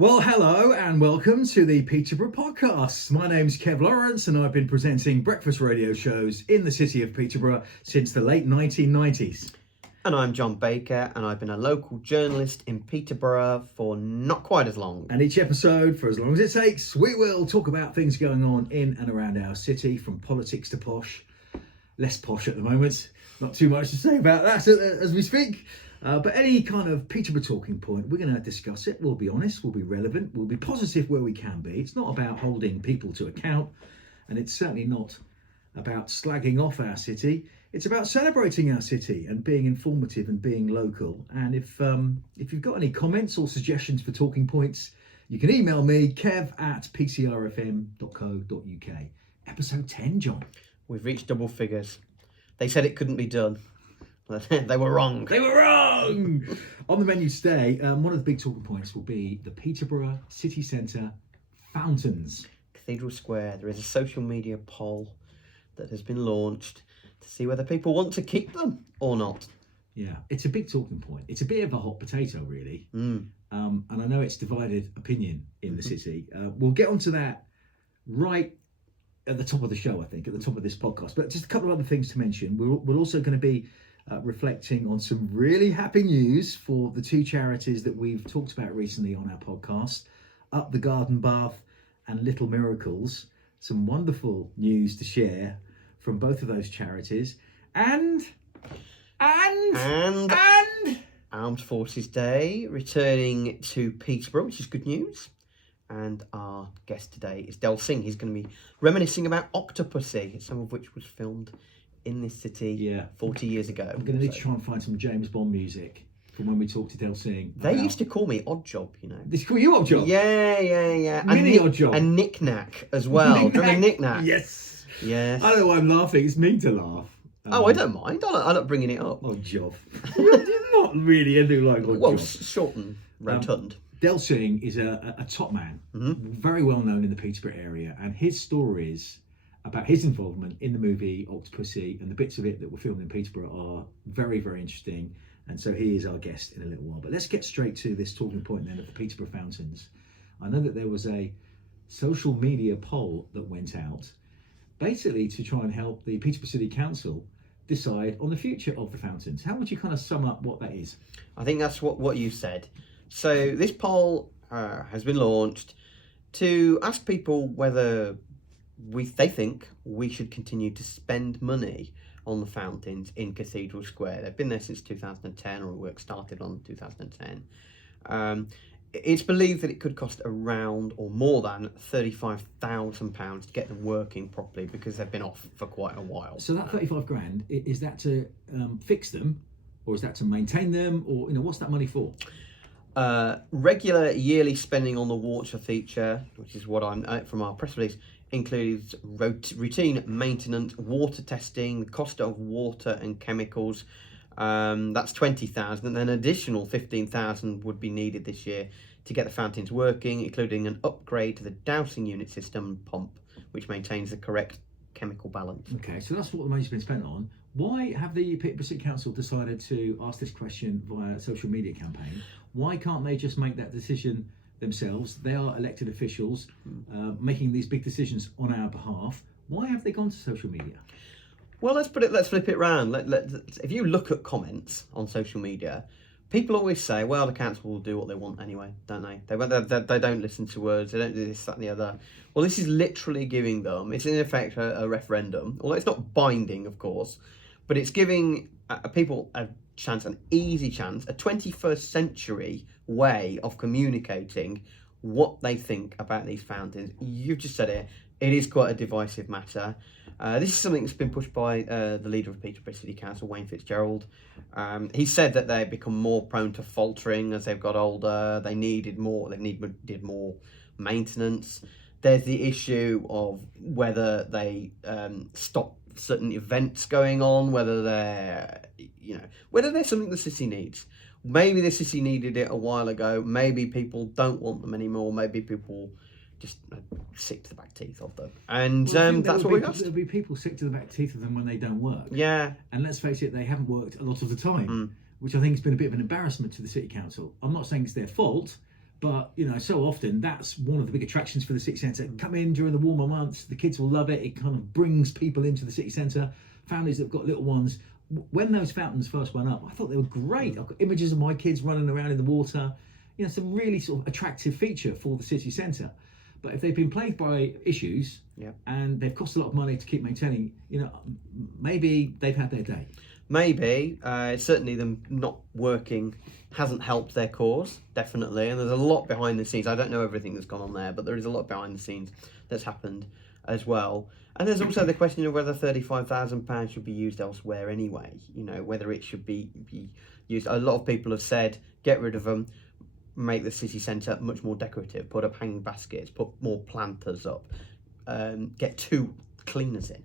Well, hello and welcome to the Peterborough podcast. My name's Kev Lawrence and I've been presenting breakfast radio shows in the city of Peterborough since the late 1990s. And I'm John Baker and I've been a local journalist in Peterborough for not quite as long. And each episode, for as long as it takes, we will talk about things going on in and around our city, from politics to posh. Less posh at the moment, not too much to say about that as we speak. But any kind of Peterborough talking point, we're going to discuss it. We'll be honest, we'll be relevant, we'll be positive where we can be. It's not about holding people to account, and it's certainly not about slagging off our city. It's about celebrating our city and being informative and being local. And if you've got any comments or suggestions for talking points, you can email me, kev@pcrfm.co.uk. Episode 10, John. We've reached double figures. They said it couldn't be done. They were wrong. They were wrong! On the menu today, one of the big talking points will be the Peterborough City Centre fountains. Cathedral Square. There is a social media poll that has been launched to see whether people want to keep them or not. Yeah, it's a big talking point. It's a bit of a hot potato, really. And I know it's divided opinion in the city. We'll get onto that right at the top of the show, I think, at the top of this podcast. But just a couple of other things to mention. We're also going to be reflecting on some really happy news for the two charities that we've talked about recently on our podcast, Up the Garden Bath and Little Miracles. Some wonderful news to share from both of those charities. And Armed Forces Day returning to Peterborough, which is good news. And our guest today is Del Singh. He's going to be reminiscing about Octopussy, some of which was filmed in this city 40 years ago. I'm going to need to try and find some James Bond music from when we talked to Del Singh. They used to call me Odd Job, you know. They call you Odd Job? Yeah. Mini Odd Job. And Knick Knack as well. Do you remember Knick Knack? Yes. I don't know why I'm laughing. It's mean to laugh. I don't mind. I'm not bringing it up. Odd Job. You're not really anything like Odd Job. Short and rotund. Del Singh is a top man, very well known in the Peterborough area, and his stories about his involvement in the movie Octopussy and the bits of it that were filmed in Peterborough are very, very interesting. And so he is our guest in a little while. But let's get straight to this talking point then of the Peterborough fountains. I know that there was a social media poll that went out, basically to try and help the Peterborough City Council decide on the future of the fountains. How would you kind of sum up what that is? I think that's what you said. So this poll has been launched to ask people whether they think we should continue to spend money on the fountains in Cathedral Square. They've been there since 2010, or work started on 2010. It's believed that it could cost around or more than £35,000 to get them working properly, because they've been off for quite a while. So that 35 grand, is that to fix them, or is that to maintain them, or what's that money for? Regular yearly spending on the water feature, which is what I'm from our press release, includes routine maintenance, water testing, the cost of water and chemicals. That's 20,000, and then an additional 15,000 would be needed this year to get the fountains working, including an upgrade to the dowsing unit system pump, which maintains the correct chemical balance. Okay, so that's what the money's been spent on. Why have the Peterborough City Council decided to ask this question via a social media campaign? Why can't they just make that decision themselves? They are elected officials making these big decisions on our behalf. Why have they gone to social media? Well, let's flip it round. If you look at comments on social media, people always say, well, the council will do what they want anyway, don't they? They don't listen to words, they don't do this, that and the other. Well, this is literally giving them, it's in effect a referendum, although it's not binding, of course, but it's giving people a chance, an easy chance, a 21st century way of communicating what they think about these fountains. You've just said it is quite a divisive matter. This is something that's been pushed by the leader of Peterborough City Council, Wayne Fitzgerald. He said that they've become more prone to faltering as they've got older. They needed more maintenance. There's the issue of whether they stop certain events going on, whether they're something the city needs. Maybe the city needed it a while ago. Maybe people don't want them anymore. Maybe people just sick to the back teeth of them. And that's what we asked. There'll be people sick to the back teeth of them when they don't work. Yeah. And let's face it, they haven't worked a lot of the time, which I think has been a bit of an embarrassment to the City Council. I'm not saying it's their fault, But so often that's one of the big attractions for the city centre. Come in during the warmer months, the kids will love it. It kind of brings people into the city centre. Families that've got little ones. When those fountains first went up, I thought they were great. I've got images of my kids running around in the water. It's a really sort of attractive feature for the city centre. But if they've been plagued by issues and they've cost a lot of money to keep maintaining, maybe they've had their day. Maybe. Certainly them not working hasn't helped their cause, definitely. And there's a lot behind the scenes. I don't know everything that's gone on there, but there is a lot behind the scenes that's happened as well. And there's also the question of whether £35,000 should be used elsewhere anyway. Whether it should be used. A lot of people have said, get rid of them, make the city centre much more decorative, put up hanging baskets, put more planters up, get 2 cleaners in.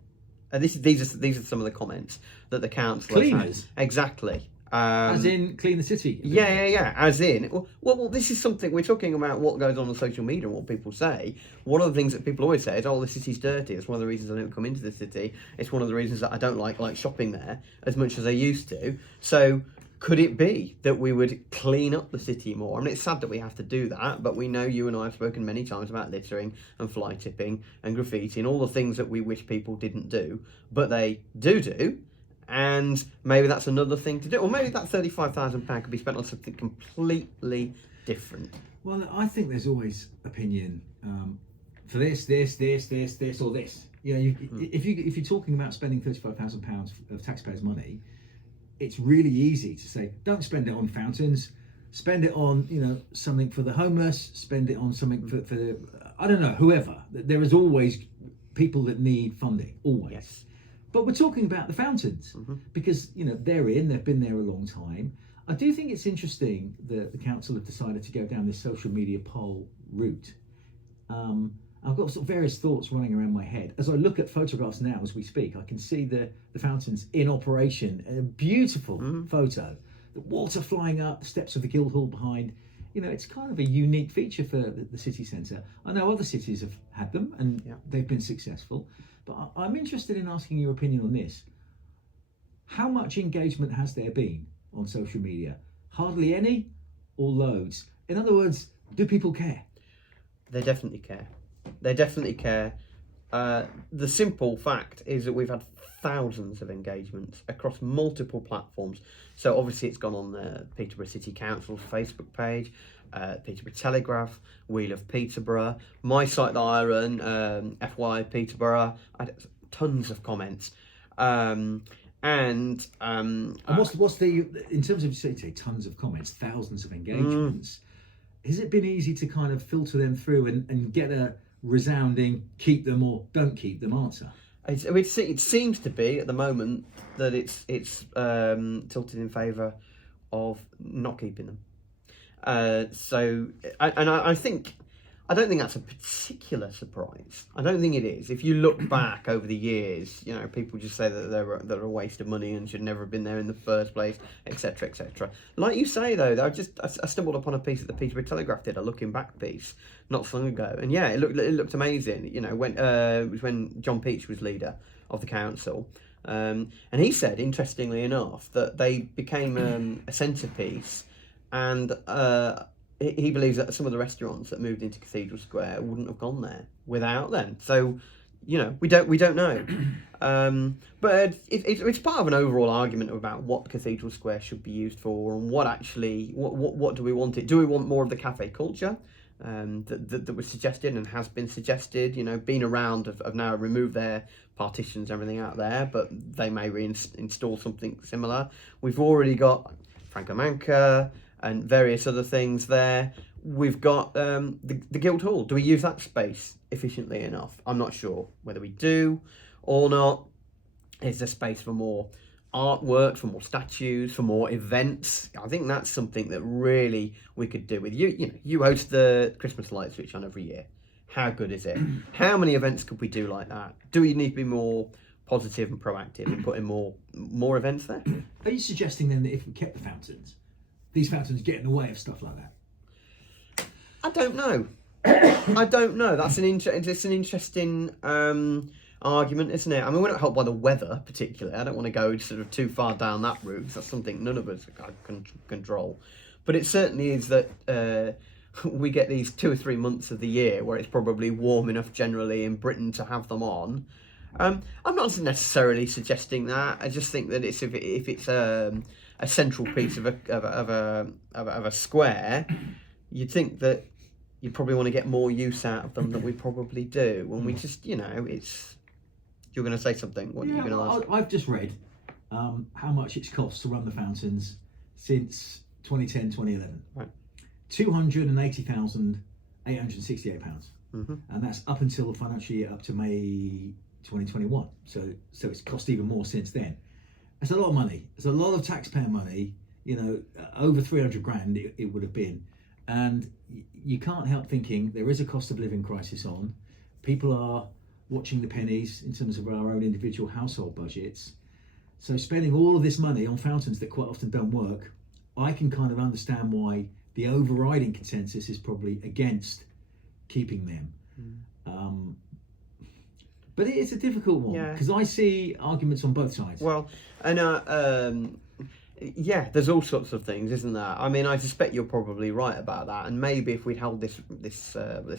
These are some of the comments that the council cleaners had. Exactly. As in clean the city. Yeah. As in, well, this is something we're talking about. What goes on social media and what people say. One of the things that people always say is, "Oh, the city's dirty." It's one of the reasons I don't come into the city. It's one of the reasons that I don't like shopping there as much as I used to. So, could it be that we would clean up the city more? I mean, it's sad that we have to do that, but we know you and I have spoken many times about littering and fly tipping and graffiti and all the things that we wish people didn't do, but they do. And maybe that's another thing to do. Or maybe that £35,000 could be spent on something completely different. Well, I think there's always opinion for this, or this. If you're talking about spending £35,000 of taxpayers' money, it's really easy to say, don't spend it on fountains, spend it on something for the homeless, spend it on something for the, I don't know, whoever. There is always people that need funding, always. Yes. But we're talking about the fountains because they've been there a long time. I do think it's interesting that the council have decided to go down this social media poll route. I've got sort of various thoughts running around my head. As I look at photographs now as we speak, I can see the fountains in operation. A beautiful photo. The water flying up, the steps of the Guildhall behind. It's kind of a unique feature for the city centre. I know other cities have had them and they've been successful. But I'm interested in asking your opinion on this. How much engagement has there been on social media? Hardly any or loads? In other words, do people care? They definitely care. The simple fact is that we've had thousands of engagements across multiple platforms. So obviously it's gone on the Peterborough City Council's Facebook page, Peterborough Telegraph, Wheel of Peterborough, my site that I run, FY Peterborough. I had tons of comments. And what's the, in terms of, say tons of comments, thousands of engagements, has it been easy to kind of filter them through and get a resounding keep them or don't keep them answer? It seems to be at the moment that it's tilted in favour of not keeping them. I don't think that's a particular surprise. I don't think it is. If you look back over the years, people just say that they're a waste of money and should never have been there in the first place, etc., etc. Like you say, though, I stumbled upon a piece that the Peterborough Telegraph did, a looking back piece, not so long ago, and it looked amazing. When it was when John Peach was leader of the council, and he said, interestingly enough, that they became a centrepiece, and he believes that some of the restaurants that moved into Cathedral Square wouldn't have gone there without them. So, we don't know. But it's part of an overall argument about what Cathedral Square should be used for and what do we want it? Do we want more of the cafe culture that was suggested and has been suggested? Been around have now removed their partitions and everything out there, but they may reinstall something similar. We've already got Franco Manca and various other things there. We've got the Guildhall. Do we use that space efficiently enough? I'm not sure whether we do or not. Is there space for more artwork, for more statues, for more events? I think that's something that really we could do with you host the Christmas light switch on every year. How good is it? How many events could we do like that? Do we need to be more positive and proactive and put in more events there? Are you suggesting then that if we kept the fountains, these fountains get in the way of stuff like that? I don't know. That's an interesting argument, isn't it? I mean, we're not helped by the weather particularly. I don't want to go sort of too far down that route. That's something none of us can control. But it certainly is that we get these 2 or 3 months of the year where it's probably warm enough generally in Britain to have them on. I'm not necessarily suggesting that. I just think that if it's a central piece of a square, you'd think that you probably want to get more use out of them than we probably do. When we just, it's... You're going to say something. What are you going to ask? I've just read how much it's cost to run the fountains since 2010, 2011. Right. £280,868. Mm-hmm. And that's up until the financial year up to May 2021. So it's cost even more since then. It's a lot of money. It's a lot of taxpayer money. Over 300 grand it would have been. And you can't help thinking there is a cost of living crisis on. People are watching the pennies in terms of our own individual household budgets. So spending all of this money on fountains that quite often don't work, I can kind of understand why the overriding consensus is probably against keeping them. But it is a difficult one because I see arguments on both sides. Well, and there's all sorts of things, isn't there? I mean, I suspect you're probably right about that. And maybe if we'd held this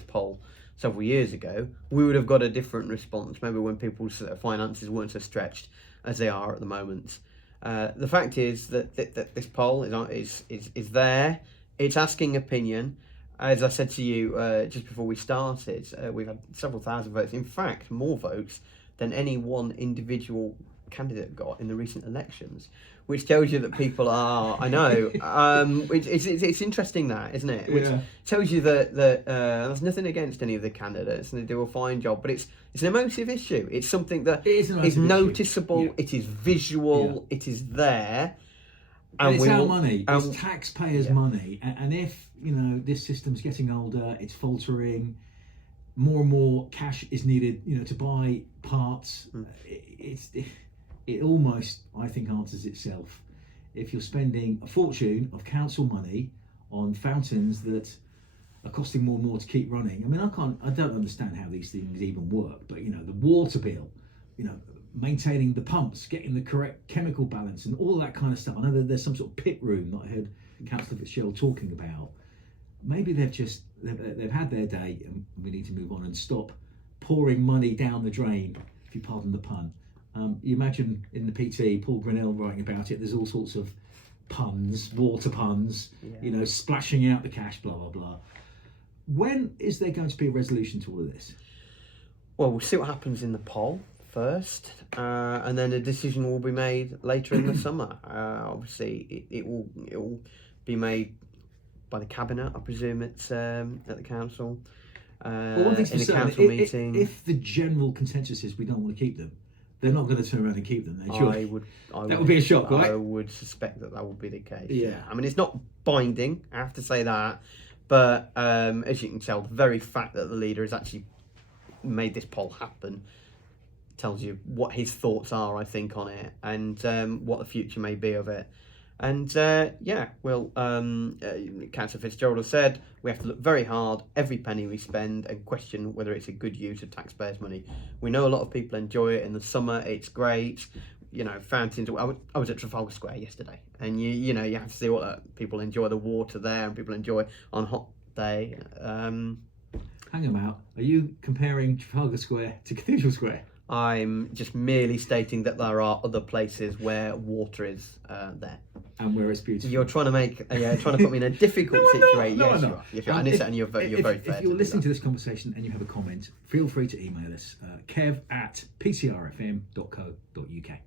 poll several years ago, we would have got a different response. Maybe when people's finances weren't so stretched as they are at the moment. The fact is that this poll is there. It's asking opinion. As I said to you just before we started, we've had several thousand votes. In fact, more votes than any one individual candidate got in the recent elections, which tells you that people are. I know. It's interesting that, isn't it? Which tells you that there's nothing against any of the candidates, and they do a fine job. But it's an emotive issue. It's something that is noticeable. Yeah. It is visual. Yeah. It is there. And it's our money. It's taxpayers' money. And if this system's getting older, it's faltering. More and more cash is needed, to buy parts. It almost, I think, answers itself. If you're spending a fortune of council money on fountains that are costing more and more to keep running. I mean, I don't understand how these things even work. But the water bill, maintaining the pumps, getting the correct chemical balance, and all that kind of stuff. I know that there's some sort of pit room that I heard Councillor Fitzgerald talking about. Maybe they've had their day, and we need to move on and stop pouring money down the drain, if you pardon the pun. You imagine in the PT, Paul Grinnell writing about it, there's all sorts of puns, water puns, splashing out the cash, blah, blah, blah. When is there going to be a resolution to all of this? Well, we'll see what happens in the poll first, and then a decision will be made later in the summer. Obviously, it will be made by the cabinet. I presume it's at the council. Well, in a council meeting. If the general consensus is we don't want to keep them, they're not going to turn around and keep them. That would be a shock, right? I would suspect that would be the case. Yeah. I mean, it's not binding. I have to say that, but as you can tell, the very fact that the leader has actually made this poll happen tells you what his thoughts are, I think, on it, and what the future may be of it. And Councillor Fitzgerald has said we have to look very hard every penny we spend and question whether it's a good use of taxpayers' money. We know a lot of people enjoy it in the summer. It's great. Fountains. I was at Trafalgar Square yesterday, and you have to see what people enjoy the water there, and people enjoy on a hot day. Hang about. Are you comparing Trafalgar Square to Cathedral Square? I'm just merely stating that there are other places where water is there. And where it's beautiful. You're trying to put me in a difficult situation. No, I'm not. Yes, and you're very fair. If you're listening to this conversation and you have a comment, feel free to email us, kev@ptrfm.co.uk.